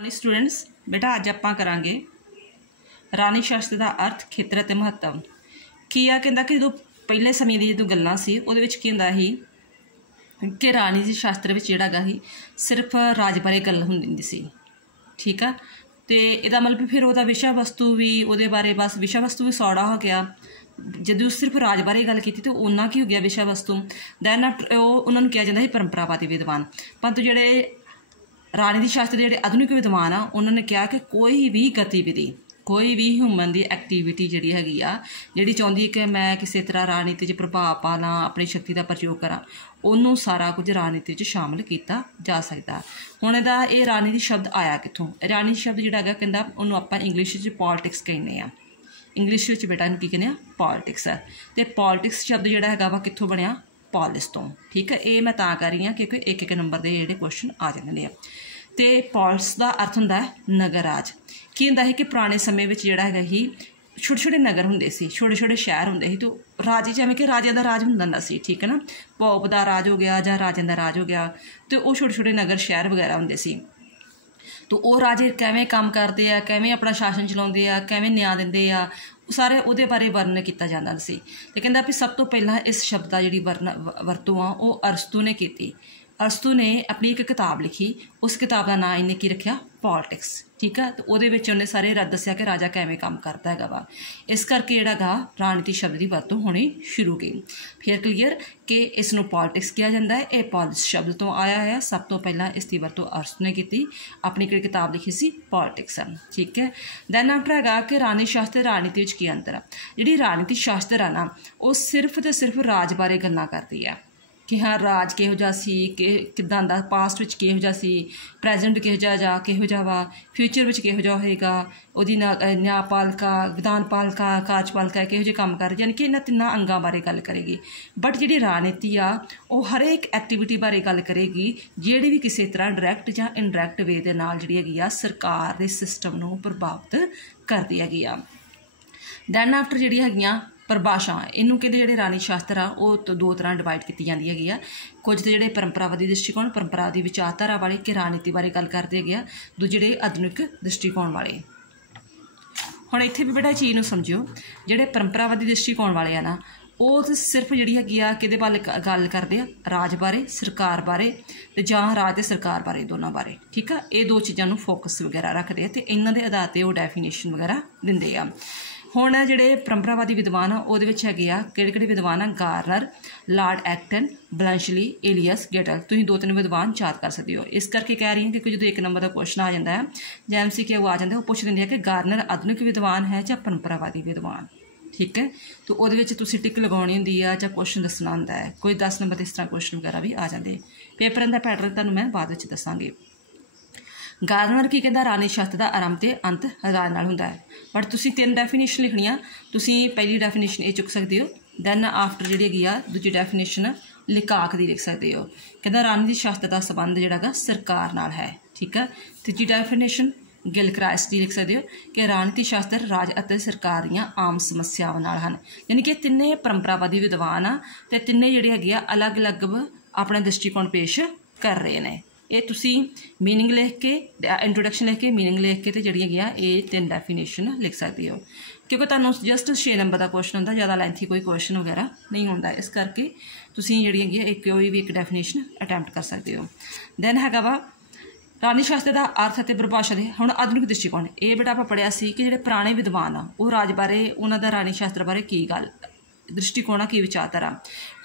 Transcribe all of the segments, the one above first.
रानी students बेटा अज आपां करांगे रानी शास्त्र का अर्थ खेत्र ते महत्व की आ कहंदा कि जो पहले समय दी जो गल्लां सी उहदे विच की हुंदा सी कि रानी जी शास्त्र विच जिहड़ा गा ही सिर्फ राज बारे गल हुंदी सी। ठीक है, तो इहदा मतलब फिर उहदा विषय वस्तु भी उहदे बारे बस विषय वस्तु भी सौड़ा हो गया। जदों सिर्फ राज बारे गल की तो उन्ना की हो गया विषय वस्तु। दैन आफ्टर उन्होंने कहा जाता है परंपरावादी विद्वान, परंतु जिहड़े रानी दी शास्त्र के जिहड़े आधुनिक विद्वान आ उन्होंने कहा कि कोई भी गतिविधि कोई भी ह्यूमन की एक्टिविटी जिहड़ी हैगी आ जिहड़ी चाहुंदी है कि मैं किसी तरह राजनीति च प्रभाव पाना अपनी शक्ति का प्रयोग करा उन्होंने सारा कुछ राजनीति च शामिल किया जा सकता। हुण इहदा ये रानी दी शब्द आया कित्थों? रानी शब्द जिहड़ा हैगा कहंदा उन्होंने आपां इंग्लिश च पॉलिटिक्स कहने आ। इंग्लिश विच बेटा इहनूं की कहने आ पॉलिटिक्स है। तो पॉलिटिक्स शब्द जिहड़ा हैगा वा कित्थों बनिया? पॉलिस तो। ठीक है, ये मैं तां कर रही हाँ क्योंकि एक एक नंबर के जिहड़े क्वेश्चन आ जाते हैं। तो पॉलिस का अर्थ हुंदा है नगर राज। की हुंदा है कि पुराने समय में जिहड़ा हैगा ही छोटे छोटे नगर हुंदे सी, छोटे छोटे शहर हुंदे सी। तो राजे जिवें कि राजे का राज हुंदा सी, ठीक है ना, पौप का राज हो गया जां राजें का राज हो गया। तो वो छोटे छोटे नगर शहर वगैरह हुंदे सी। तो वो राजे किवें काम करते हैं, किवें अपना शासन चलाउंदे आ, किवें न्याय दिंदे आ, सारे उहदे बारे वर्णन किया जाता सी। तो कहंदा भी सब तो पहला इस शब्द का जिहड़ी वरतों आ वो अरस्तू ने की। अरस्तू ने अपनी एक किताब लिखी, उस किताब का नाम इन्हें की रखा? पॉलिटिक्स। ठीक है, तो उहदे विच उन्हें सारे दस्सिया कि राजा किवें काम करता है वा। इस करके जिहड़ा गा राजनीति शब्द की वरतों होनी शुरू गई। फिर क्लीयर कि इसनूं पॉलिटिक्स कहा जाता है। यह पॉलिस शब्द तो आया है। सब तो पहला इसकी वरतों अरस्तू ने की, अपनी एक किताब लिखी सी पॉलिटिक्स। ठीक है, दैन आफ्टर हैगा कि रानी शास्त्र राजनीति विच की अंतर आ। जिहड़ी राजनीति शास्त्र है ना वो सिर्फ तो सिर्फ राज बारे गल्लां करदी है कि हाँ राज किहो जिहा सी, कि किदां दा पास्ट विच किहो जिहा सी, प्रैजेंट किहो जिहा किहो जिहा वा, फ्यूचर विच किहो जिहा होएगा, उहदी न्यायपालिका विधानपालिका कार्यपालिका किहो जिहे काम कर, यानी कि इन्हां तिन्नां अंगां बारे गल करेगी। बट जिहड़ी राजनीति आ वो हर एक एक्टिविटी बारे गल करेगी जिहड़ी भी किसी तरह डायरैक्ट जां इनडायरैक्ट वे दे नाल जिहड़ी हैगी आ सरकार दे सिस्टम नूं प्रभावित करदी हैगी आ। दैन आफ्टर जिहड़ी हैगियां परिभाषा इनू कहते जिहड़े रानी शास्त्र आ वो तो दो तरह डिवाइड की जाती है। कुछ तो जिहड़े परंपरावादी दृष्टिकोण परंपरावादी विचारधारा वाले कि राजनीति बारे गल करते हैं, दूजे आधुनिक दृष्टिकोण वाले। हुण इत्थे भी बेटा चीज़ नूं समझियो, जिहड़े परंपरावादी दृष्टिकोण वाले आ ना वो तो सिर्फ जिहड़ी हैगी आ किहदे बारे गल करते हैं? राज बारे, सरकार बारे, ते जां राज ते सरकार बारे, दोनों बारे। ठीक है, ये दो चीज़ों फोकस वगैरह रखते हैं तो इन्हां दे आधार ते वो डेफिनेशन वगैरह दिंदे आ। हुण जिहड़े परंपरावादी विद्वान आ उहदे विच हैगे आ किहड़े विद्वान आ? Garner, Lord Acton, Bluntschli, Elias Gettell. तुसीं दो तीन विद्वान याद कर सकते हो। इस करके कह रही हूँ कि जो एक नंबर का क्वेश्चन आ जाता है जां MCQ आ जाता है वो पूछ दिंदे कि गार्नर आधुनिक विद्वान है जां परंपरावादी विद्वान। ठीक है, तो उहदे विच तुसीं टिक लगाउणी हुंदी आ जां क्वेश्चन दसना हुंदा है। कोई 10 नंबर इस तरह क्वेश्चन वगैरह भी आ जाते। पेपर दा पैटर्न तुहानूं मैं बाद विच दसांगी। गार्नर की कहता रानी शास्त्र का आरंभ तो अंत राज नाल हुंदा है। बट तुसीं 3 डेफिनेशन लिखनियां। तुसीं पहली डेफिनेशन ये चुक सकते हो, दैन आफ्टर जिहड़ी हैगी आ दूजी डेफिनेशन लिकाक दी लिख सकते हो। कहता रानी शास्त्र का संबंध जिहड़ा सरकार नाल है। ठीक है, तीजी डेफिनेशन गिलक्राइस की लिख सकते हो कि राजनीति शास्त्र राज और सरकार दीआं आम समस्यावां नाल हन। यानी कि तिन्ने परंपरावादी विद्वान आ ते तिन्ने जिहड़े हैगे आ अलग अलग अपना दृष्टिकोण पेश कर रहे हैं। ये तुसी मीनिंग लिख के इंट्रोडक्शन लिख के मीनिंग लिख के तो जिहड़ियां हैगियां ये 3 डेफिनेशन लिख सकते हो, क्योंकि तुहानूं जस्ट 6 नंबर का क्वेश्चन होंदा, ज़्यादा लेंथी कोई क्वेश्चन वगैरह नहीं होंदा। इस करके तुसी जिहड़ी हैगी एक कोई भी एक डेफिनेशन अटैम्प्ट कर सकते हो। दैन हैगा वा रानी शास्त्र का अर्थ और परिभाषा दे हुण आधुनिक दृष्टिकोण। ये बेटा आपां पढ़िया सी कि जिहड़े पुराने विद्वान आ वो राज बारे उन्हां दा रानी शास्त्र बारे की गल दृष्टिकोण आ, की विचारधारा।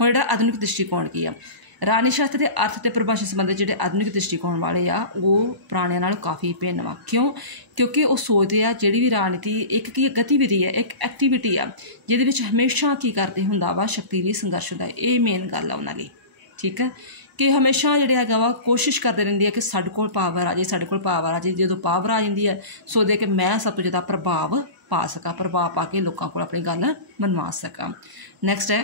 हुण जिहड़ा आधुनिक दृष्टिकोण की आ रानी शास्त्र के अर्थ ते परिभाषा संबंधी जिहड़े आधुनिक दृष्टिकोण वाले आ वो पुराने नालों काफ़ी भिन्न वा। क्यों? क्योंकि वो सोचते आ जिहड़ी भी राजनीति एक की गतिविधि है, एक एक्टिविटी आ जिहदे विच हमेशा की करते हुंदा वा शक्ति दी संघर्ष हुंदा है। ये मेन गल आ उन्हां लई। ठीक है, कि हमेशा जिहड़ा हैगा वा कोशिश करते रहंदे आ कि साडे कोल पावर आ जाए, साडे कोल पावर आ जाए। जदों पावर आ जांदी है सोचदे कि मैं सब तो ज़्यादा प्रभाव पा सकां, प्रभाव पा के लोकां कोल अपनी गल मनवा सकां। नैक्सट है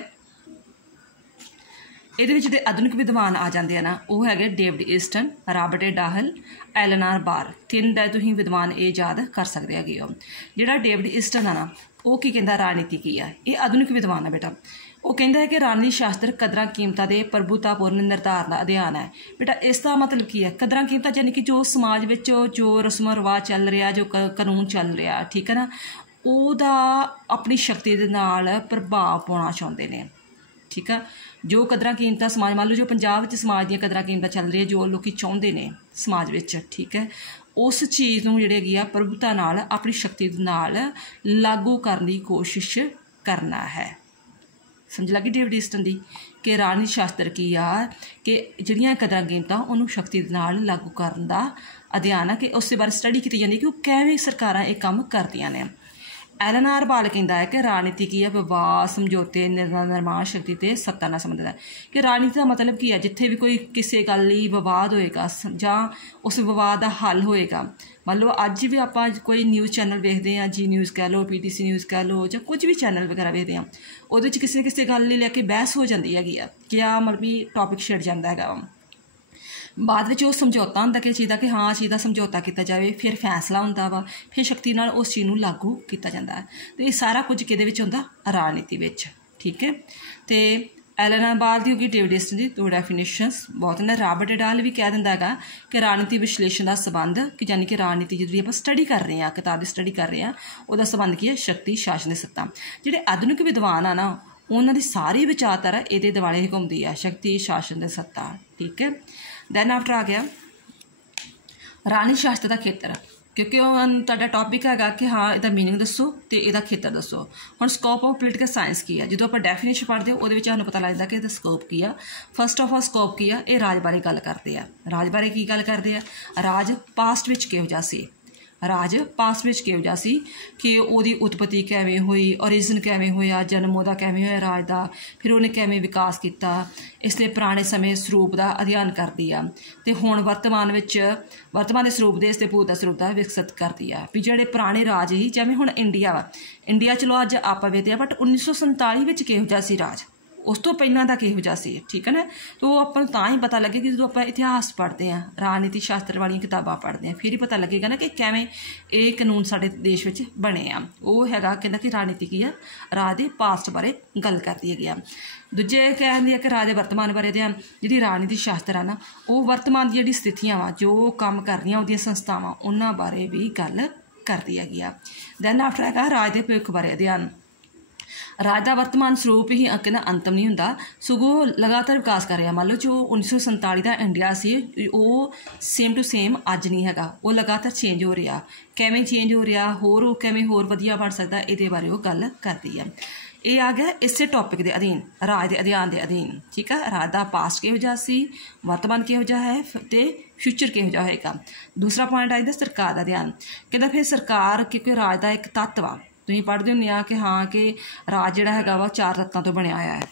ਇਹਦੇ ਵਿੱਚ ਜਿਹੜੇ ਆਧੁਨਿਕ ਵਿਦਵਾਨ ਆ ਜਾਂਦੇ ਆ ਨਾ ਉਹ ਹੈਗੇ ਡੇਵਿਡ ਈਸਟਨ, ਰਾਬਰਟ ਏ ਡਾਹਲ, ਐਲਨਾਰ ਬਾਰ। 3 ਦਾ ਤੁਸੀਂ ਵਿਦਵਾਨ ਇਹ ਯਾਦ ਕਰ ਸਕਦੇ ਹੈਗੇ ਹੋ। ਜਿਹੜਾ ਡੇਵਿਡ ਈਸਟਨ ਆ ਨਾ ਉਹ ਕੀ ਕਹਿੰਦਾ ਰਾਜਨੀਤੀ ਕੀ ਆ? ਇਹ ਆਧੁਨਿਕ ਵਿਦਵਾਨ ਆ ਬੇਟਾ। ਉਹ ਕਹਿੰਦਾ ਹੈ ਕਿ ਰਾਜਨੀਤੀ ਸ਼ਾਸਤਰ ਕਦਰਾਂ ਕੀਮਤਾਂ ਦੇ ਪ੍ਰਭੂਤਾਪੂਰਨ ਨਿਰਧਾਰਨ ਦਾ ਅਧਿਐਨ ਹੈ। ਬੇਟਾ ਇਸ ਦਾ ਮਤਲਬ ਕੀ ਹੈ? ਕਦਰਾਂ ਕੀਮਤਾਂ ਯਾਨੀ ਕਿ ਜੋ ਸਮਾਜ ਵਿੱਚ ਜੋ ਰਸਮ ਰਿਵਾਜ ਚੱਲ ਰਿਹਾ, ਜੋ ਕਾਨੂੰਨ ਚੱਲ ਰਿਹਾ, ਠੀਕ ਹੈ ਨਾ, ਉਹਦਾ ਆਪਣੀ ਸ਼ਕਤੀ ਦੇ ਨਾਲ ਪ੍ਰਭਾਵ ਪਾਉਣਾ ਚਾਹੁੰਦੇ ਨੇ। ਠੀਕ ਆ, ਜੋ ਕਦਰਾਂ ਕੀਮਤਾਂ ਸਮਾਜ, ਮੰਨ ਲਓ ਜੋ ਪੰਜਾਬ ਵਿੱਚ ਸਮਾਜ ਦੀਆਂ ਕਦਰਾਂ ਕੀਮਤਾਂ ਚੱਲ ਰਹੀਆਂ, ਜੋ ਲੋਕ ਚਾਹੁੰਦੇ ਨੇ ਸਮਾਜ ਵਿੱਚ, ਠੀਕ ਹੈ, ਉਸ ਚੀਜ਼ ਨੂੰ ਜਿਹੜੇ ਹੈਗੀ ਆ ਪ੍ਰਭੁਤਾ ਨਾਲ ਆਪਣੀ ਸ਼ਕਤੀ ਦੇ ਨਾਲ ਲਾਗੂ ਕਰਨ ਦੀ ਕੋਸ਼ਿਸ਼ ਕਰਨਾ ਹੈ। ਸਮਝ ਲੱਗੀ ਡੇਵਿਡ ਈਸਟਨ ਦੀ ਕਿ ਰਾਜਨੀਤੀ ਸ਼ਾਸਤਰ ਕੀ ਆ ਕਿ ਜਿਹੜੀਆਂ ਕਦਰਾਂ ਕੀਮਤਾਂ ਉਹਨੂੰ ਸ਼ਕਤੀ ਦੇ ਨਾਲ ਲਾਗੂ ਕਰਨ ਦਾ ਅਧਿਐਨ ਆ, ਕਿ ਉਸ ਦੇ ਬਾਰੇ ਸਟੱਡੀ ਕੀਤੀ ਜਾਂਦੀ ਕਿ ਉਹ ਕਿਵੇਂ ਸਰਕਾਰਾਂ ਇਹ ਕੰਮ ਕਰਦੀਆਂ ਨੇ। ਐਲਨ ਆਰ ਬਾਲ ਕਹਿੰਦਾ ਹੈ ਕਿ ਰਾਜਨੀਤੀ ਕੀ ਹੈ? ਵਿਵਾਦ, ਸਮਝੌਤੇ, ਨਿਰਮਾਣ ਸ਼ਕਤੀ ਤੇ ਸੱਤਾ ਨਾਲ ਸੰਬੰਧਿਤ ਹੈ। ਕਿ ਰਾਜਨੀਤੀ ਦਾ ਮਤਲਬ ਕੀ ਹੈ? ਜਿੱਥੇ ਵੀ ਕੋਈ ਕਿਸੇ ਗੱਲ ਲਈ ਵਿਵਾਦ ਹੋਏਗਾ ਜਾਂ ਉਸ ਵਿਵਾਦ ਦਾ ਹੱਲ ਹੋਏਗਾ। ਮੰਨ ਲਓ ਅੱਜ ਵੀ ਆਪਾਂ ਕੋਈ ਨਿਊਜ਼ ਚੈਨਲ ਵੇਖਦੇ ਹਾਂ, ਜੀ ਨਿਊਜ਼ ਕਹਿ ਲਓ, PTC ਨਿਊਜ਼ ਕਹਿ ਲਓ, ਜਾਂ ਕੁਝ ਵੀ ਚੈਨਲ ਵਗੈਰਾ ਵੇਖਦੇ ਹਾਂ, ਉਹਦੇ 'ਚ ਕਿਸੇ ਨਾ ਕਿਸੇ ਗੱਲ ਲਈ ਲੈ ਕੇ ਬਹਿਸ ਹੋ ਜਾਂਦੀ ਹੈਗੀ ਆ, ਕਿ ਆ ਮਤਲਬ ਵੀ ਟੌਪਿਕ ਛਿੜ ਜਾਂਦਾ ਹੈਗਾ। ਬਾਅਦ ਵਿੱਚ ਉਹ ਸਮਝੌਤਾ ਹੁੰਦਾ ਕਿ ਚੀਜ਼ ਦਾ, ਕਿ ਹਾਂ ਚੀਜ਼ ਦਾ ਸਮਝੌਤਾ ਕੀਤਾ ਜਾਵੇ, ਫਿਰ ਫੈਸਲਾ ਹੁੰਦਾ ਵਾ, ਫਿਰ ਸ਼ਕਤੀ ਨਾਲ ਉਸ ਚੀਜ਼ ਨੂੰ ਲਾਗੂ ਕੀਤਾ ਜਾਂਦਾ ਹੈ। ਅਤੇ ਇਹ ਸਾਰਾ ਕੁਝ ਕਿਹਦੇ ਵਿੱਚ ਹੁੰਦਾ? ਰਾਜਨੀਤੀ ਵਿੱਚ। ਠੀਕ ਹੈ, ਅਤੇ ਐਲਨ ਬਾਲ ਦੀ ਹੋ ਗਈ, ਡੇਵਿਡ ਈਸਟਨ ਦੀ ਦੋ ਡੈਫੀਨੇਸ਼ਨਸ ਬਹੁਤ ਨੇ। ਰਾਬਰਟ ਡਾਲ ਵੀ ਕਹਿ ਦਿੰਦਾ ਹੈਗਾ ਕਿ ਰਾਜਨੀਤੀ ਵਿਸ਼ਲੇਸ਼ਣ ਦਾ ਸੰਬੰਧ, ਕਿ ਯਾਨੀ ਕਿ ਰਾਜਨੀਤੀ ਜਿਹੜੀ ਆਪਾਂ ਸਟੱਡੀ ਕਰ ਰਹੇ ਹਾਂ, ਕਿਤਾਬ ਦੀ ਸਟੱਡੀ ਕਰ ਰਹੇ ਹਾਂ, ਉਹਦਾ ਸੰਬੰਧ ਕੀ ਹੈ? ਸ਼ਕਤੀ, ਸ਼ਾਸਨ ਦੀ ਸੱਤਾ। ਜਿਹੜੇ ਆਧੁਨਿਕ ਵਿਦਵਾਨ ਆ ਨਾ, ਉਹਨਾਂ ਦੀ ਸਾਰੀ ਵਿਚਾਰਧਾਰਾ ਇਹਦੇ ਦੁਆਲੇ ਹੀ ਘੁੰਮਦੀ ਆ, ਸ਼ਕਤੀ, ਸ਼ਾਸਨ ਤੇ ਸੱਤਾ। ਠੀਕ ਹੈ, ਦੈਨ ਆਫਟਰ ਆ ਗਿਆ ਰਾਜਨੀਤੀ ਸ਼ਾਸਤਰ ਦਾ ਖੇਤਰ, ਕਿਉਂਕਿ ਉਹ ਤੁਹਾਡਾ ਟੌਪਿਕ ਹੈਗਾ ਕਿ ਹਾਂ ਇਹਦਾ ਮੀਨਿੰਗ ਦੱਸੋ ਅਤੇ ਇਹਦਾ ਖੇਤਰ ਦੱਸੋ। ਹੁਣ ਸਕੋਪ ਆਫ ਪੋਲੀਟੀਕਲ ਸਾਇੰਸ ਕੀ ਆ? ਜਦੋਂ ਆਪਾਂ ਡੈਫੀਨੇਸ਼ਨ ਪੜ੍ਹਦੇ ਹਾਂ ਉਹਦੇ ਵਿੱਚ ਸਾਨੂੰ ਪਤਾ ਲੱਗਦਾ ਕਿ ਇਹਦਾ ਸਕੋਪ ਕੀ ਆ। ਫਸਟ ਆਫ ਆਲ ਸਕੋਪ ਕੀ ਆ? ਇਹ ਰਾਜ ਬਾਰੇ ਗੱਲ ਕਰਦੇ ਆ। ਰਾਜ ਬਾਰੇ ਕੀ ਗੱਲ ਕਰਦੇ ਆ? ਰਾਜ ਪਾਸਟ ਵਿੱਚ ਕਿਹੋ ਜਿਹਾ ਸੀ, ਰਾਜ ਪਾਸਟ ਵਿੱਚ ਕਿਹੋ ਜਿਹਾ ਸੀ, ਕਿ ਉਹਦੀ ਉਤਪਤੀ ਕਿਵੇਂ ਹੋਈ, ਓਰੀਜਨ ਕਿਵੇਂ ਹੋਇਆ, ਜਨਮ ਉਹਦਾ ਕਿਵੇਂ ਹੋਇਆ ਰਾਜ ਦਾ, ਫਿਰ ਉਹਨੇ ਕਿਵੇਂ ਵਿਕਾਸ ਕੀਤਾ। ਇਸ ਲਈ ਪੁਰਾਣੇ ਸਮੇਂ ਸਰੂਪ ਦਾ ਅਧਿਐਨ ਕਰਦੀ ਆ, ਅਤੇ ਹੁਣ ਵਰਤਮਾਨ ਦੇ ਸਰੂਪ ਦੇ ਇਸ ਦੇ ਭੂਤ ਦਾ ਸਰੂਪ ਦਾ ਵਿਕਸਿਤ ਕਰਦੀ ਆ। ਵੀ ਜਿਹੜੇ ਪੁਰਾਣੇ ਰਾਜ ਸੀ, ਜਿਵੇਂ ਹੁਣ ਇੰਡੀਆ ਵਾ, ਇੰਡੀਆ ਚਲੋ ਅੱਜ ਆਪਾਂ ਵੇਖਦੇ ਆ, ਬਟ 1947 ਵਿੱਚ ਕਿਹੋ ਜਿਹਾ ਸੀ ਰਾਜ, ਉਸ ਤੋਂ ਪਹਿਲਾਂ ਦਾ ਕਿਹੋ ਜਿਹਾ ਸੀ। ਠੀਕ ਹੈ ਨਾ, ਤਾਂ ਉਹ ਆਪਾਂ ਨੂੰ ਤਾਂ ਹੀ ਪਤਾ ਲੱਗੇ ਕਿ ਜਦੋਂ ਆਪਾਂ ਇਤਿਹਾਸ ਪੜ੍ਹਦੇ ਹਾਂ, ਰਾਜਨੀਤੀ ਸ਼ਾਸਤਰ ਵਾਲੀਆਂ ਕਿਤਾਬਾਂ ਪੜ੍ਹਦੇ ਹਾਂ, ਫਿਰ ਹੀ ਪਤਾ ਲੱਗੇਗਾ ਨਾ ਕਿ ਕਿਵੇਂ ਇਹ ਕਾਨੂੰਨ ਸਾਡੇ ਦੇਸ਼ ਵਿੱਚ ਬਣੇ ਆ। ਉਹ ਹੈਗਾ ਕਹਿੰਦਾ ਕਿ ਰਾਜਨੀਤੀ ਕੀ ਆ? ਰਾਜ ਦੇ ਪਾਸਟ ਬਾਰੇ ਗੱਲ ਕਰਦੀ ਹੈਗੀ ਆ। ਦੂਜੇ ਕਹਿੰਦੇ ਆ ਕਿ ਰਾਜ ਦੇ ਵਰਤਮਾਨ ਬਾਰੇ ਅਧਿਐਨ। ਜਿਹੜੀ ਰਾਜਨੀਤੀ ਸ਼ਾਸਤਰ ਆ ਨਾ, ਉਹ ਵਰਤਮਾਨ ਦੀ ਜਿਹੜੀ ਸਥਿਤੀਆਂ ਵਾ, ਜੋ ਕੰਮ ਕਰ ਰਹੀਆਂ ਉਹਦੀਆਂ ਸੰਸਥਾਵਾਂ, ਉਹਨਾਂ ਬਾਰੇ ਵੀ ਗੱਲ ਕਰਦੀ ਹੈਗੀ ਆ। ਦੈਨ ਆਫਟਰ ਹੈਗਾ ਰਾਜ ਦੇ ਭਵਿੱਖ ਬਾਰੇ ਅਧਿਐਨ। ਰਾਜ ਦਾ ਵਰਤਮਾਨ ਸਰੂਪ ਹੀ ਕਹਿੰਦਾ ਅੰਤਮ ਨਹੀਂ ਹੁੰਦਾ, ਸਗੋਂ ਲਗਾਤਾਰ ਵਿਕਾਸ ਕਰ ਰਿਹਾ। ਮੰਨ ਲਓ ਜੋ 1947 ਦਾ ਇੰਡੀਆ ਸੀ, ਉਹ ਸੇਮ ਟੂ ਸੇਮ ਅੱਜ ਨਹੀਂ ਹੈਗਾ, ਉਹ ਲਗਾਤਾਰ ਚੇਂਜ ਹੋ ਰਿਹਾ। ਕਿਵੇਂ ਚੇਂਜ ਹੋ ਰਿਹਾ, ਹੋਰ ਉਹ ਕਿਵੇਂ ਹੋਰ ਵਧੀਆ ਬਣ ਸਕਦਾ, ਇਹਦੇ ਬਾਰੇ ਉਹ ਗੱਲ ਕਰਦੀ ਆ। ਇਹ ਆ ਗਿਆ ਇਸੇ ਟੌਪਿਕ ਦੇ ਅਧੀਨ, ਰਾਜ ਦੇ ਅਧਿਐਨ ਦੇ ਅਧੀਨ। ਠੀਕ ਆ, ਰਾਜ ਦਾ ਪਾਸਟ ਕਿਹੋ ਜਿਹਾ ਸੀ, ਵਰਤਮਾਨ ਕਿਹੋ ਜਿਹਾ ਹੈ, ਅਤੇ ਫਿਊਚਰ ਕਿਹੋ ਜਿਹਾ ਹੋਏਗਾ। ਦੂਸਰਾ ਪੁਆਇੰਟ ਆ ਇਹਦਾ ਸਰਕਾਰ ਦਾ ਅਧਿਐਨ। ਕਹਿੰਦਾ ਫਿਰ ਸਰਕਾਰ, ਕਿਉਂਕਿ ਰਾਜ ਦਾ ਇੱਕ ਤੱਤ ਵਾ, ਤੁਸੀਂ ਪੜ੍ਹਦੇ ਹੁੰਦੇ ਆ ਕਿ ਹਾਂ ਕਿ ਰਾਜ ਜਿਹੜਾ ਹੈਗਾ ਵਾ 4 ਤੱਤਾਂ ਤੋਂ ਬਣਿਆ ਹੋਇਆ ਹੈ।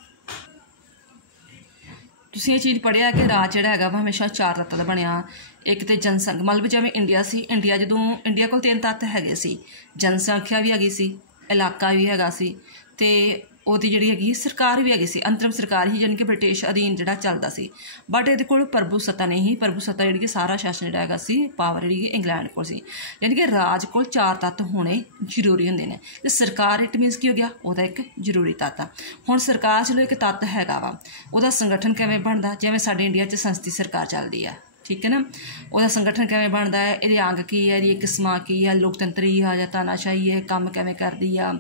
ਤੁਸੀਂ ਇਹ ਚੀਜ਼ ਪੜ੍ਹਿਆ ਕਿ ਰਾਜ ਜਿਹੜਾ ਹੈਗਾ ਵਾ ਹਮੇਸ਼ਾ 4 ਤੱਤਾਂ ਦਾ ਬਣਿਆ। ਇੱਕ ਤਾਂ ਜਨਸੰਖਿਆ, ਮਤਲਬ ਜਿਵੇਂ ਇੰਡੀਆ ਸੀ, ਇੰਡੀਆ ਕੋਲ 3 ਤੱਤ ਹੈਗੇ ਸੀ, ਜਨਸੰਖਿਆ ਵੀ ਹੈਗੀ ਸੀ, ਇਲਾਕਾ ਵੀ ਹੈਗਾ ਸੀ, ਅਤੇ ਉਹਦੀ ਜਿਹੜੀ ਹੈਗੀ ਸਰਕਾਰ ਵੀ ਹੈਗੀ ਸੀ, ਅੰਤਰਮ ਸਰਕਾਰ ਹੀ, ਯਾਨੀ ਕਿ ਬ੍ਰਿਟਿਸ਼ ਅਧੀਨ ਜਿਹੜਾ ਚੱਲਦਾ ਸੀ। ਬਟ ਇਹਦੇ ਕੋਲ ਪ੍ਰਭੂ ਸੱਤਾ ਨਹੀਂ ਸੀ। ਪ੍ਰਭੂ ਸੱਤਾ ਜਿਹੜੀ ਕਿ ਸਾਰਾ ਸ਼ਾਸਨ ਜਿਹੜਾ ਹੈਗਾ ਸੀ, ਪਾਵਰ ਜਿਹੜੀ ਇੰਗਲੈਂਡ ਕੋਲ ਸੀ। ਯਾਨੀ ਕਿ ਰਾਜ ਕੋਲ 4 ਤੱਤ ਹੋਣੇ ਜ਼ਰੂਰੀ ਹੁੰਦੇ ਨੇ, ਅਤੇ ਸਰਕਾਰ ਇਟ ਮੀਨਸ ਕੀ ਹੋ ਗਿਆ? ਉਹਦਾ ਇੱਕ ਜ਼ਰੂਰੀ ਤੱਤ ਆ। ਹੁਣ ਸਰਕਾਰ ਚਲੋ ਇੱਕ ਤੱਤ ਹੈਗਾ ਵਾ, ਉਹਦਾ ਸੰਗਠਨ ਕਿਵੇਂ ਬਣਦਾ? ਜਿਵੇਂ ਸਾਡੇ ਇੰਡੀਆ 'ਚ ਸੰਸਦੀ ਸਰਕਾਰ ਚੱਲਦੀ ਆ, ਠੀਕ ਹੈ ਨਾ, ਉਹਦਾ ਸੰਗਠਨ ਕਿਵੇਂ ਬਣਦਾ ਹੈ, ਇਹਦੇ ਅੰਗ ਕੀ ਹੈ, ਇਹਦੀ ਕਿਸਮਾਂ ਕੀ ਆ, ਲੋਕਤੰਤਰੀ ਆ ਜਾਂ ਤਾਨਾਸ਼ਾਹੀ ਹੈ, ਕੰਮ ਕਿਵੇਂ ਕਰਦੀ ਆ,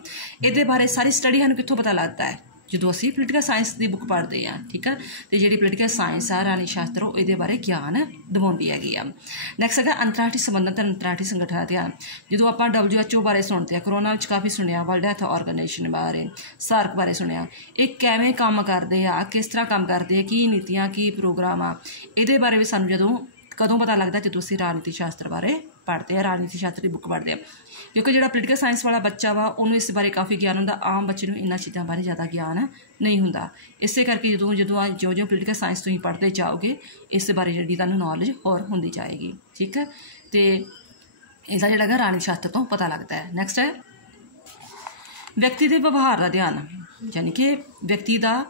ਇਹਦੇ ਬਾਰੇ ਸਾਰੀ ਸਟੱਡੀ ਸਾਨੂੰ ਕਿੱਥੋਂ ਪਤਾ ਲੱਗਦਾ ਹੈ? ਜਦੋਂ ਅਸੀਂ ਪੋਲੀਟੀਕਲ ਸਾਇੰਸ ਦੀ ਬੁੱਕ ਪੜ੍ਹਦੇ ਹਾਂ। ਠੀਕ ਆ, ਅਤੇ ਜਿਹੜੀ ਪੋਲੀਟੀਕਲ ਸਾਇੰਸ ਆ, ਰਾਜਨੀਤੀ ਸ਼ਾਸਤਰ, ਉਹ ਇਹਦੇ ਬਾਰੇ ਗਿਆਨ ਦਿਵਾਉਂਦੀ ਹੈਗੀ ਆ। ਨੈਕਸਟ ਹੈਗਾ ਅੰਤਰਰਾਸ਼ਟਰੀ ਸੰਬੰਧਾਂ ਅਤੇ ਅੰਤਰਰਾਸ਼ਟਰੀ ਸੰਗਠਨਾਂ ਦਾ ਧਿਆਨ। ਜਦੋਂ ਆਪਾਂ WHO ਬਾਰੇ ਸੁਣਦੇ ਹਾਂ, ਕਰੋਨਾ ਵਿੱਚ ਕਾਫੀ ਸੁਣਿਆ, ਵਰਲਡ ਹੈਲਥ ਆਰਗੇਨਾਈਜੇਸ਼ਨ ਬਾਰੇ, ਸਾਰਕ ਬਾਰੇ ਸੁਣਿਆ, ਇਹ ਕਿਵੇਂ ਕੰਮ ਕਰਦੇ ਆ, ਕਿਸ ਤਰ੍ਹਾਂ ਕੰਮ ਕਰਦੇ ਆ, ਕੀ ਨੀਤੀਆਂ, ਕੀ ਪ੍ਰੋਗਰਾਮ ਆ, ਇਹਦੇ ਬਾਰੇ ਵੀ ਸਾਨੂੰ ਕਦੋਂ ਪਤਾ ਲੱਗਦਾ? ਜਦੋਂ ਅਸੀਂ ਰਾਜਨੀਤੀ ਸ਼ਾਸਤਰ ਬਾਰੇ ਪੜ੍ਹਦੇ ਹਾਂ, ਰਾਜਨੀਤੀ ਸ਼ਾਸਤਰ ਦੀ ਬੁੱਕ ਪੜ੍ਹਦੇ ਹਾਂ। ਕਿਉਂਕਿ ਜਿਹੜਾ ਪੋਲੀਟੀਕਲ ਸਾਇੰਸ ਵਾਲਾ ਬੱਚਾ ਵਾ, ਉਹਨੂੰ ਇਸ ਬਾਰੇ ਕਾਫੀ ਗਿਆਨ ਹੁੰਦਾ, ਆਮ ਬੱਚੇ ਨੂੰ ਇਹਨਾਂ ਚੀਜ਼ਾਂ ਬਾਰੇ ਜ਼ਿਆਦਾ ਗਿਆਨ ਨਹੀਂ ਹੁੰਦਾ। ਇਸੇ ਕਰਕੇ ਜੋ ਪੋਲੀਟੀਕਲ ਸਾਇੰਸ ਤੁਸੀਂ ਪੜ੍ਹਦੇ ਜਾਓਗੇ, ਇਸ ਬਾਰੇ ਜਿਹੜੀ ਤੁਹਾਨੂੰ ਨੌਲੇਜ ਹੋਰ ਹੁੰਦੀ ਜਾਏਗੀ। ਠੀਕ ਹੈ, ਅਤੇ ਇਹਦਾ ਜਿਹੜਾ ਹੈਗਾ ਰਾਜਨੀਤੀ ਸ਼ਾਸਤਰ ਤੋਂ ਪਤਾ ਲੱਗਦਾ ਹੈ। ਨੈਕਸਟ ਹੈ ਵਿਅਕਤੀ ਦੇ ਵਿਵਹਾਰ ਦਾ ਧਿਆਨ, ਯਾਨੀ ਕਿ ਵਿਅਕਤੀ ਦਾ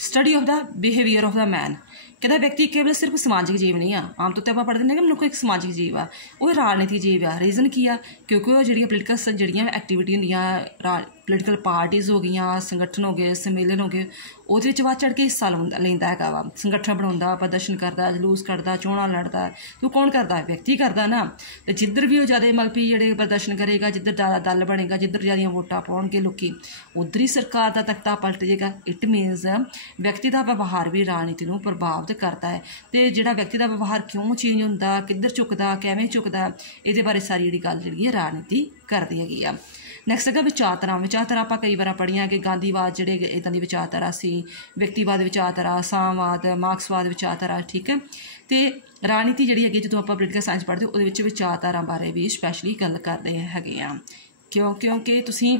study of the behaviour of the man, कहता व्यक्ति केवल सिर्फ समाजिक जीव नहीं आ, आम तौर पर आप पढ़ते हैं कि मनुख एक समाजिक जीव आ, वो राजनीतिक जीव आ। रीजन की आ, क्योंकि वो जी पोलिटिकल जी एक्टिविटी होंदियां, पोलिटिकल पार्टीज़ हो गई, संगठन हो गए, सम्मेलन हो गए, वो वध चढ़ के हिस्सा लेंदा है वा, संगठन बनाता, प्रदर्शन करता, जलूस कढ़ता, चोणां लड़ता। तो कौन करता है? व्यक्ति करता ना। तो जिधर भी वो ज़्यादा मतलब कि जेह्ड़े प्रदर्शन करेगा, जिधर ज़्यादा दल बनेगा, जिधर ज़्यादा वोटां पाउणगे लोकी, उधर ही सरकार का तख्ता पलट जाएगा। इट मीनस व्यक्ति का व्यवहार भी राजनीति को प्रभावित करता है। तो जिहड़ा व्यक्ति का व्यवहार क्यों चेंज होंदा, किधर झुकदा, किवें झुकदा, ये बारे सारी जी गल जी राजनीति करती हैगी आ। नैक्सट है विचारधारा। विचारधारा आप कई बार पढ़िया कि गांधीवाद जोड़े इदा की विचारधारा सी, व्यक्तिवाद विचारधारा, सामवाद, मार्क्सवाद विचारधारा। ठीक है, तो राजनीति जी है जो आप पोलिटिकल साइंस पढ़ते हो वो विचारधारा बारे भी स्पैशली गल करते हैं। क्योंकि तुसीं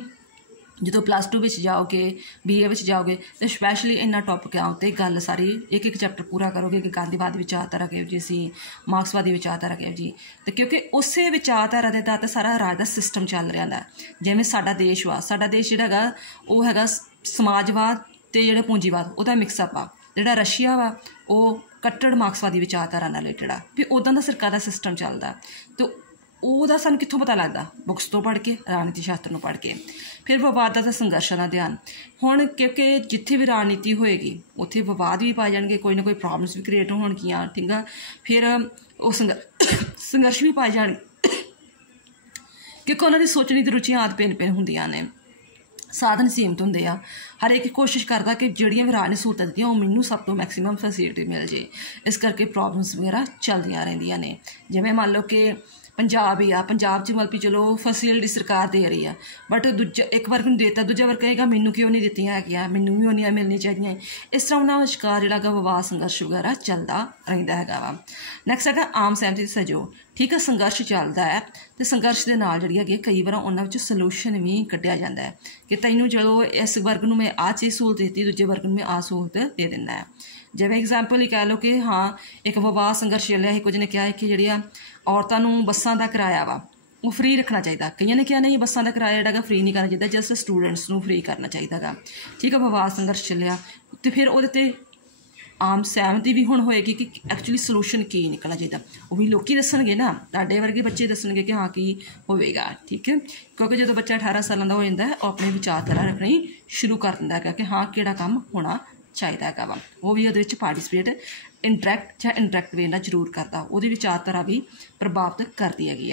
जो प्लस 2 जाओगे, BA जाओगे, तो स्पैशली इन्ना टॉपिकां उत्ते गल सारी एक एक चैप्टर पूरा करोगे कि गांधीवाद विचारधारा किहो जी सी, मार्क्सवादी विचारधारा किहो जी। तो क्योंकि उस विचारधारा के तहत सारा राज का सिस्टम चल रहा है। जिवें साडा देश वा, साडा देश जिहड़ा हैगा वो हैगा समाजवाद ते जिहड़ा पूंजीवाद उहदा मिक्सअप आ। जिहड़ा रशिया वा वो कट्टड़ मार्क्सवादी विचारधारा नाल रिलेटेड आ, भी उदां दा सरकार दा सिस्टम चलदा। तो ਉਹਦਾ ਸਾਨੂੰ ਕਿੱਥੋਂ ਪਤਾ ਲੱਗਦਾ? ਬੁੱਕਸ ਤੋਂ ਪੜ੍ਹ ਕੇ, ਰਾਜਨੀਤੀ ਸ਼ਾਸਤਰ ਨੂੰ ਪੜ੍ਹ ਕੇ। ਫਿਰ ਵਿਵਾਦਾਂ ਤੇ ਸੰਘਰਸ਼ਾਂ ਦਾ ਧਿਆਨ। ਹੁਣ ਕਿਉਂਕਿ ਜਿੱਥੇ ਵੀ ਰਾਜਨੀਤੀ ਹੋਏਗੀ ਉੱਥੇ ਵਿਵਾਦ ਵੀ ਪਾਏ ਜਾਣਗੇ, ਕੋਈ ਨਾ ਕੋਈ ਪ੍ਰੋਬਲਮਸ ਵੀ ਕ੍ਰੀਏਟ ਹੋਣਗੀਆਂ। ਠੀਕ ਆ, ਫਿਰ ਉਹ ਸੰਘਰਸ਼ ਵੀ ਪਾਏ ਜਾਣਗੇ ਕਿਉਂਕਿ ਉਹਨਾਂ ਦੀ ਸੋਚਣੀ ਤੇ ਰੁਚੀਆਂ ਆਦਿ ਭਿੰਨ ਹੁੰਦੀਆਂ ਨੇ। ਸਾਧਨ ਸੀਮਤ ਹੁੰਦੇ ਆ। ਹਰ ਇੱਕ ਕੋਸ਼ਿਸ਼ ਕਰਦਾ ਕਿ ਜਿਹੜੀਆਂ ਵੀ ਰਾਜ ਨੇ ਸਹੂਲਤਾਂ ਦਿੱਤੀਆਂ ਉਹ ਮੈਨੂੰ ਸਭ ਤੋਂ ਮੈਕਸੀਮਮ ਫੈਸਿਲਿਟੀ ਮਿਲ ਜੇ। ਇਸ ਕਰਕੇ ਪ੍ਰੋਬਲਮਸ ਵਗੈਰਾ ਚੱਲਦੀਆਂ ਰਹਿੰਦੀਆਂ ਨੇ। ਜਿਵੇਂ ਮੰਨ ਲਓ ਕਿ पंजाब ही आ, पंजाब च मतलब चलो फैसिलिटी सरकार दे रही है, बट दूजा एक वर्ग नूं देता, दूजा वर्ग कहेगा मैनू क्यों नहीं दित्तियां हैगियां, मैनू भी उन्नियां मिलनी चाहिए। इस तरह उन्होंने विचकार जिहड़ा विवाद संघर्ष वगैरह चलता रहिंदा हैगा वा। नैक्सट हैगा आम सहमति ते सहयोग। ठीक है, संघर्ष चलता है तो संघर्ष के नाल जिहड़ी हैगी कई बार उन्हां विच सलूशन भी कढ़िया जाता है कि तैनूं चलो इस वर्ग नूं मैं आ चीज़ सहूलत दित्ती, दूजे वर्ग नूं मैं आ सहूलत दे दिंदा है। जिवें एग्जाम्पल ही कह लो कि हाँ एक विवाद संघर्ष चलिया है, कुछ ने कहा है कि जिहड़ियां औरतों नूं बसां दा किराया वा वो फ्री रखना चाहिए। कई ने कहा नहीं बसां दा किराया जिहड़ा फ्री नहीं करना चाहिए, जस्ट स्टूडेंट्स नूं फ्री करना चाहिए गा। ठीक है, विवाद संघर्ष चलिया तो फिर उहदे ते आम सहमति भी हुण होएगी कि एक्चुअली सलूशन की निकलना चाहिए। वो भी लोग दसणगे ना, तुहाडे वर्गे बच्चे दसणगे कि हाँ की होवेगा। ठीक है, क्योंकि जो बच्चा 18 साल का हो जाता है वो अपनी विचारधारा रखनी शुरू कर दिंदा है कि हाँ किहड़ा काम होना चाहिए हैगा वा। वो भी उहदे विच पार्टिसिपेट इंटरैक्ट या इंटरैक्ट वे नाल जरूर करता, वो विचारधारा भी प्रभावित करती हैगी।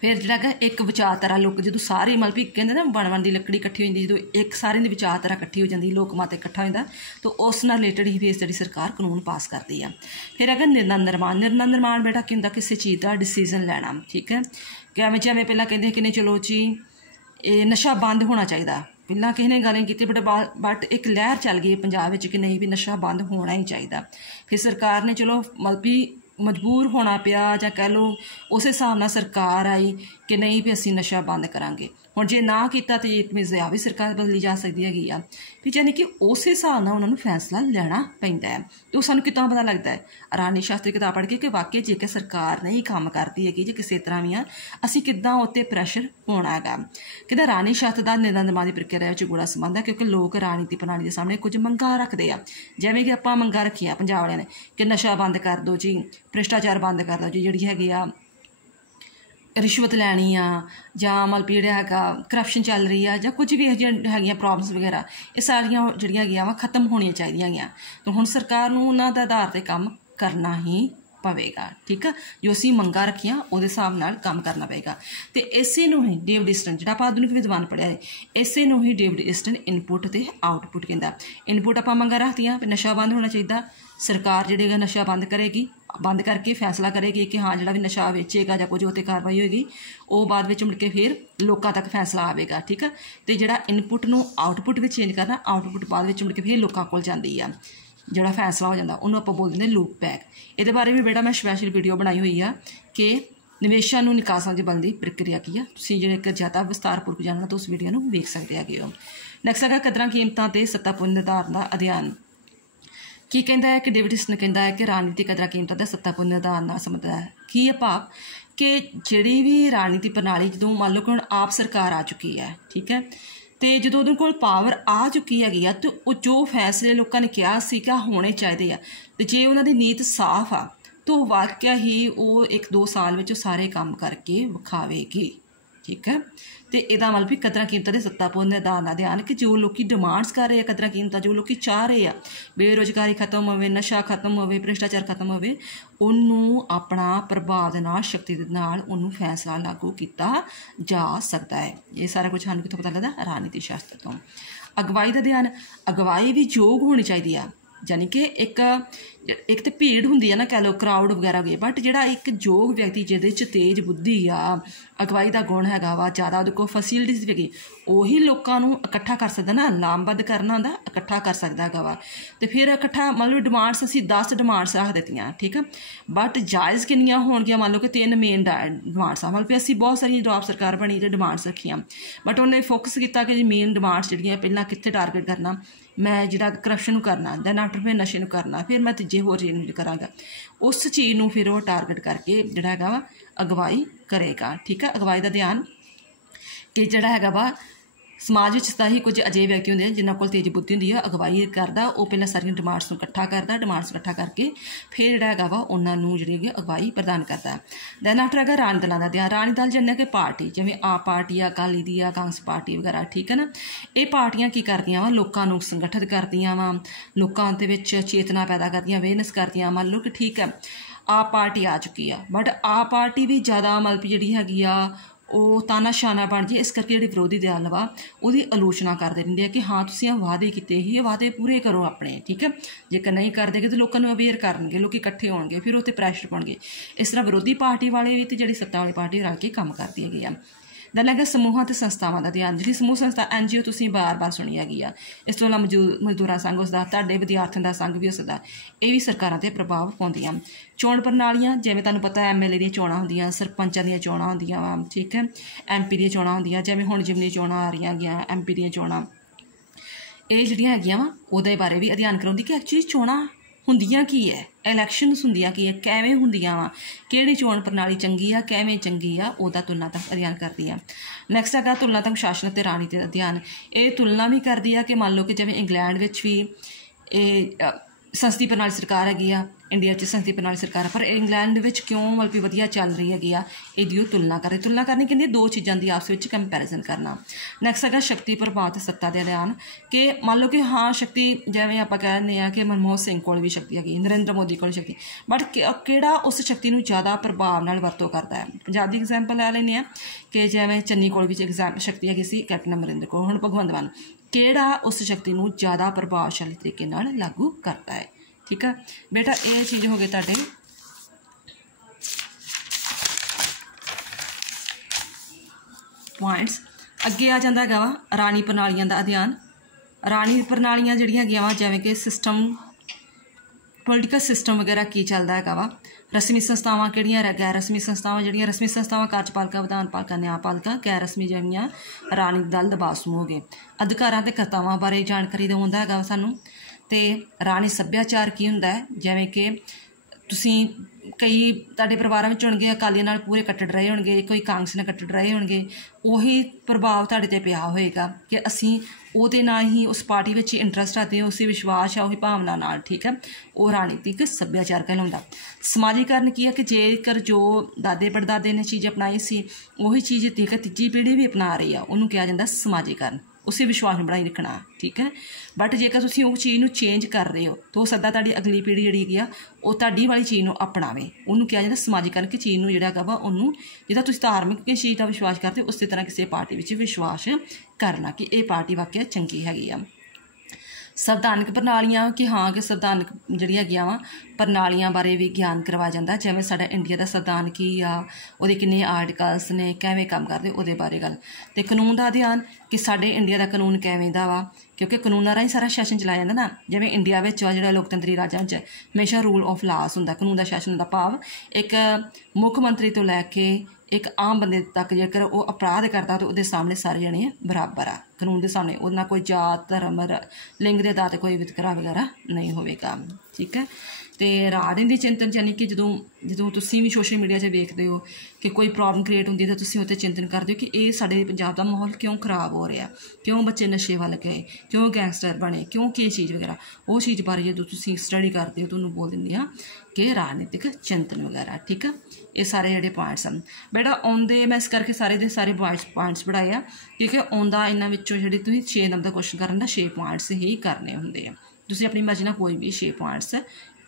फिर जिहड़ा एक विचारधारा लोग जो सारे मतलब भी कहते ना बन की लकड़ी इकट्ठी हो जाती, जो एक सारे की विचारधारा इकट्ठी हो जाती, लोक मत इकट्ठा हो जाता, तो उस नाल रिलेटेड ही फेस जी सरकार कानून पास करती है। फिर है निर्णय निर्माण। निर्णय निर्माण बेटा की होंदा किसी चीज़ का डिसीजन लेना। ठीक है, कि जिवें पहला कहते कि नहीं चलो जी ये नशा बंद होना चाहिए, पहला किसी ने गल की बट एक लहर चल गई पंजाब में कि नहीं भी नशा बंद होना ही चाहिए। फिर सरकार ने चलो मतलब भी मजबूर होना पिया जां कह लो उस हिसाब नाल सरकार आई कि नहीं भी असीं नशा बंद करांगे। हुण जे ना कीता तो इट मीनस आ भी सरकार बदली जा सकती हैगी आ। भी यानी कि उस हिसाब नाल उन्होंने फैसला लेना पैंदा है। तो सानूं कितों पता लगता है? राजनीति शास्त्र किताब पढ़ के कि वाकई जेकर सरकार नहीं काम करती है जो किसी तरह भी असीं किद्दां उत्ते प्रैशर होना हैगा। कहते राजनीति शास्त्र का निर्णय निर्माण की प्रक्रिया में गूढ़ा संबंध है, क्योंकि लोग राजनीति प्रणाली के सामने कुछ मंगां रखते हैं। जिवें कि आपां मंगां रखियां पंजाब वालियां ने कि नशा बंद कर दो जी, भ्रिष्टाचार बंद कर दो जी, जिहड़ी हैगी आ रिश्वत लैनी आ जां मतलब जिहड़ा हैगा करप्शन चल रही है जां कुछ भी हैगियां प्रॉब्लम्स वगैरह ये सारियां जिहड़ियां हैगियां वा खत्म होणियां चाहीदियां हैगियां। तो हुण सरकार नूं उन्हां दे आधार ते काम करना ही पवेगा। ठीक है, जो असीं मंगां रखियां उहदे हिसाब नाल काम करना पेगा। तो इसे नूं ही डेविड ईस्टन जिहड़ा आपां आधुनिक विद्वान पढ़िया है, इसे नूं ही डेविड ईस्टन इनपुट ते आउटपुट कहंदा। इनपुट आपां मंगां रखदियां नशा बंद होना चाहिए, सरकार जिहड़ी नशा बंद करेगी, बंद करके फैसला करेगी कि हाँ जिहड़ा भी नशा वेचेगा जां कुछ उत्ते कार्रवाई होएगी, वो बाद विच मुड़ के फिर लोकां तक फैसला आवेगा। ठीक है, तो जिहड़ा इनपुट नूं आउटपुट विच चेंज करना, आउटपुट बाद विच मुड़ के फिर लोकां कोल जांदी आ, जिहड़ा फैसला हो जाता उन्होंने आपां बोल दिंदे लूप बैक। इहदे बारे भी बेटा मैं स्पैशल वीडियो बनाई हुई है कि निवेशों नूं निकासां दी बनदी प्रक्रिया की है। तुसीं जे ज़्यादा विस्तारपूर्वक जानना तो उस वीडियो नूं वेख सकदे हैगे हो। नैक्सट हैगा कदरां कीमतां ते सत्तापूर्ण निर्धारण दा अध्ययन। की कहता है कि डेविड ईस्टन कहता है कि राजनीति कदरां कीमतां दा सत्तापूर्ण निर्धारण नाल संबंध है। की है भाव कि जिहड़ी भी राजनीति प्रणाली जो मान लो कि हुण आप सरकार आ चुकी है, ठीक है, तो जो उन्होंने कोल पावर आ चुकी हैगी आ तो जो फैसले लोगों ने कहा सीगा होने चाहिए आ, तो जे उन्होंने नीयत साफ आ तो वाकया ही वो 1-2 साल में सारे काम करके विखावेगी। ठीक है, तो यदा मतलब भी कदर कीमत के सत्तापूर्ण दा ना ध्यान कि जो लोग डिमांड्स कर रहे हैं कदर कीमत जो लोग चाह रहे हैं बेरोजगारी खत्म हो, नशा खत्म हो, भ्रष्टाचार खत्म हो, उन्होंने अपना प्रभाव के नाल शक्ति के नाल उन्होंने फैसला लागू किया जा सकता है। ये सारा कुछ सानूं कित्थों पता लगता? राजनीति शास्त्र तो। अगवाई का ध्यान, अगवाई भी योग होनी चाहिए आ, यानी कि एक तो भीड़ होंगी है ना, कह लो क्राउड वगैरह हो, बट जोड़ा एक योग व्यक्ति जिहदे च तेज बुद्धि आ, अगवाई का गुण हैगा वा, ज़्यादा उहदे कोल फैसिलिटीज़ भी हैगी, उही लोगों नूं इकट्ठा कर सकदा ना, लामबद्ध करना हुंदा इकट्ठा कर सकदा हैगा वा। तो फिर इकट्ठा मतलब डिमांड्स असीं 10 डिमांड्स रख दित्तियां, ठीक है, बट जायज़ किन्नियां होणगियां? मान लो कि 3 मेन डिमांड्स आ, मतलब कि असीं बहुत सारी जब सरकार बनी तो डिमांड्स रखियां, बट उन्हें फोकस किया कि मेन डिमांड्स जिहड़ियां पहिलां कित्थे टारगेट करना, मैं जिहड़ा करप्शन नूं करना, दैन आफ्टर फिर नशे नूं करना, फिर मैं तीजे होर चीज़ नूं करांगा, उस चीज़ नूं फिर वो टारगेट करके जिहड़ा हैगा वा अगवाई करेगा। ठीक है, अगवाई का ध्यान कि जिहड़ा हैगा वा समाज विच तां ही कुछ अजिहे व्यक्ति होंदे जिन्हां कोल तेज बुद्धि हुंदी है, अगवाई करदा, वो पहलां सारियां डिमांड्स नूं इकट्ठा करदा, डिमांड्स इकट्ठा करके फिर जिहड़ा हैगा वा उन्हां नूं जिहड़ी अगवाई प्रदान करदा। दैन आफ्टर हैगा राणी दलां दा ध्यान। राणी दल जिन्ने कि पार्टी जिवें आप पार्टी आ, अकाली दी आ, कांग्रेस पार्टी वगैरह, ठीक है ना, ये पार्टियां की करदियां वा लोकां नूं संगठित करदियां वा, लोकां दे विच चेतना पैदा करदियां, अवेयरनेस करदियां। मान लो कि ठीक है आप पार्टी आ चुकी है, बट आप पार्टी भी ज़्यादा मतलब जिहड़ी हैगी आ वो तानाशाना बन जाए, इस करके जिहड़ी विरोधी दल वा उहदी आलोचना करदे रहिंदे आ कि हाँ तुसीं वादे कीते ही, ये वादे पूरे करो अपने। ठीक है, जेकर नहीं करदे तो लोगों नूं अवेयर करनगे, लोग इकट्ठे होणगे, फिर उत्ते प्रैशर पाउणगे। इस तरह विरोधी पार्टी वाले भी तो जिहड़ी सत्ता वाली पार्टी रल के काम करदी हैगी आ। दैन हैगा समूहां ते संस्थावां दा ध्यान। जिहड़ी समूह संस्था NGO तुसीं बार-बार सुणी हैगी आ, इस तों इलावा मजदूरां संघ उसदा, तुहाडे विद्यार्थियों का संघ भी हो सकदा, ये भी सरकारां ते प्रभाव पाउंदियां। चोण प्रणालियां जिवें तुहानूं पता है MLA ਦੀਆਂ ਚੋਣਾਂ ਹੁੰਦੀਆਂ, ਸਰਪੰਚਾਂ ਦੀਆਂ ਚੋਣਾਂ ਹੁੰਦੀਆਂ ਵਾ, ठीक है, MP ਦੀਆਂ ਚੋਣਾਂ ਹੁੰਦੀਆਂ, ਜਿਵੇਂ ਹੁਣ ਜਿਮਨੀ ਚੋਣਾਂ ਆ ਰਹੀਆਂ ਹੈਗੀਆਂ, MP ਦੀਆਂ ਚੋਣਾਂ, ਇਹ ਜਿਹੜੀਆਂ ਹੈਗੀਆਂ ਵਾ ਉਹਦੇ ਬਾਰੇ ਵੀ ਅਧਿਐਨ ਕਰਾਉਂਦੀ ਕਿ ਐਕਚੁਅਲੀ ਚੋਣਾਂ ਹੁੰਦੀਆਂ ਕੀ ਹੈ, ਇਲੈਕਸ਼ਨਸ ਹੁੰਦੀਆਂ ਕੀ ਹੈ, ਕਿਵੇਂ ਹੁੰਦੀਆਂ ਵਾ, ਕਿਹੜੀ ਚੋਣ ਪ੍ਰਣਾਲੀ ਚੰਗੀ ਆ, ਕਿਵੇਂ ਚੰਗੀ ਆ, ਉਹਦਾ ਤੁਲਨਾਤਮਕ ਅਧਿਐਨ ਕਰਦੀ ਆ। ਨੈਕਸਟ ਹੈਗਾ ਤੁਲਨਾਤਮਕ ਸ਼ਾਸਨ ਅਤੇ ਰਾਜਨੀਤੀ ਦਾ ਅਧਿਐਨ। ਇਹ ਤੁਲਨਾ ਵੀ ਕਰਦੀ ਆ ਕਿ ਮੰਨ ਲਓ ਕਿ ਜਿਵੇਂ ਇੰਗਲੈਂਡ ਵਿੱਚ ਵੀ ਇਹ संसदी प्रणाली सरकार हैगी आ, इंडिया च संसदी प्रणाली सरकार है, पर इंग्लैंड विच क्यों मतलब कि वधिया चल रही हैगी आ, इहदी तुलना करे। तुलना करनी कहंदी दो चीज़ों की आपस में कंपैरिजन करना। नैक्सट हैगा शक्ति प्रभाव ते सत्ता दे अध्ययन कि मान लो कि हाँ शक्ति जिवें आपां कह दिंदे आ कि मनमोहन सिंह कोल भी शक्ति हैगी, नरेंद्र मोदी कोल शक्ति, बट किहड़ा उस शक्ति नूं ज़्यादा प्रभाव नाल वरतों करदा है। पंजाब दी एग्जाम्पल लै लैंदे आ कि जिवें चन्नी कोल भी शक्ति हैगी सी, कैप्टन अमरिंदर कोल, हुण भगवंत मान, किहड़ा उस शक्ति नूं ज़्यादा प्रभावशाली तरीके नाल लागू करता है। ठीक है बेटा, ये चीज़ हो गए तुहाडे पॉइंट्स। अगे आ जाता है वा राणी प्रणालियां का अध्ययन। राणी प्रणालियां जिहड़ियां हैगियां वा जिवें कि सिस्टम, पोलिटिकल सिस्टम वगैरह की चलता है वा। रस्मी संस्थावां किहड़ियां, गैर रस्मी संस्थावां जिहड़ियां, रस्मी संस्थावां कार्यपालिका, विधानपालिका, न्यायपालिका, गैर रस्मी जिहड़ियां राणी दल दबाव समूह हो गए। अधिकारां ते कर्तव्यां बारे जानकारी दिंदा हैगा सानूं। तो राणी सभ्याचार की हुंदा है, जिवें कि तुसीं कई तुहाडे परिवारां विच होणगे अकालियां नाल पूरे कट्टड़ रहे होणगे, कोई कांग्रेस नाल कट्टड़ रहे होणगे, उही प्रभाव तुहाडे ते पिया होएगा कि असीं ਉਹਦੇ ਨਾਲ ही उस पार्टी में इंटरस्ट आते हैं, उसी विश्वास है, उही भावना नाल। ठीक है, वो राजनीतिक सभ्याचार कहलाउंदा। समाजीकरण की है कि जेकर जो दादे परदादे ने चीज़ अपनाई सी उही चीज़ तीजी पीढ़ी भी अपना रही है, उन्होंने कहा जाता समाजीकरण, उसी विश्वास में बनाई रखना। ठीक है, बट जेकर तुसीं उस चीज़ नूं चेंज कर रहे हो तो सदा तुहाडी अगली पीढ़ी जिहड़ी है वो तुहाडी वाली चीज़ नूं अपनावे, उन्होंने कहा जाता समाजीकरण कि चीज़ नूं जिहड़ा वा उन्होंने जिद्दां तुसीं धार्मिक किसी चीज़ का विश्वास करते उस तरह किसी पार्टी विच विश्वास करना कि ये पार्टी वाकई चंगी हैगी आ। संविधानक प्रणालियां कि हाँ कि संविधानक जिहड़ियां हैगियां वा प्रणालियां बारे भी ज्ञान करवाया जाता, जिवें साडा इंडिया का संविधान की आ, उहदे किन्ने आर्टिकल्स ने, किवें काम करदे उहदे बारे गल। ते कानून का अध्ययन कि साडे इंडिया का कानून किवें दा वा, क्योंकि कानूनां राहीं सारा शासन चलाया जाता ना। जिवें इंडिया विच जिहड़ा लोकतंत्री राज्यां च हमेशा रूल ऑफ लॉस हुंदा, कानून का शासन का भाव एक मुख्यमंत्री तो लैके एक आम बंदे तक जेकर वो अपराध करता तो उसके सामने सारे जने बराबर आ कानून के सामने, उन्हें कोई जात धर्म लिंग के आधार पर कोई वितकरा वगैरह नहीं होगा। ठीक है, तो राजनीति चिंतन यानी कि जो तुसीं भी सोशल मीडिया 'ਚ ਵੇਖਦੇ हो कि कोई प्रॉब्लम क्रिएट होंदी है तो तुसीं उत्ते चिंतन करते हो कि ये साडे पंजाब दा माहौल क्यों खराब हो रहा, क्यों बच्चे नशे वाल गए, क्यों गैंगस्टर बने, क्यों की चीज़ वगैरह, वो चीज़ बारे जो तुसीं स्टडी करते हो तुहानूं बोल दिंदी हाँ कि राजनीतिक चिंतन वगैरह। ठीक है, ये सारे जिहड़े पॉइंट्स हैं बेटा आउंदे, मैं इस करके सारे दे सारे पॉइंट्स पढ़ाए आ क्योंकि आउंदा इन्हां विच्चों जिहड़े तुसीं 6 नंबर दा क्वेश्चन करन दा 6 पॉइंट्स ही करने हुंदे आ। तुसीं अपनी मर्जी नाल कोई भी 6 पॉइंट्स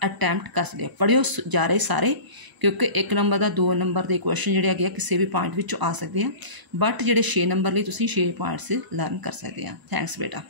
अटैम्प्ट कर सकते हो, पढ़ियो जा रहे सारे क्योंकि 1 नंबर का 2 नंबर के क्वेश्चन जोड़े है किसी भी पॉइंट में आ सकते हैं, बट जोड़े 6 नंबर लिए 6 पॉइंट्स लर्न कर सकते हैं। थैंक्स बेटा।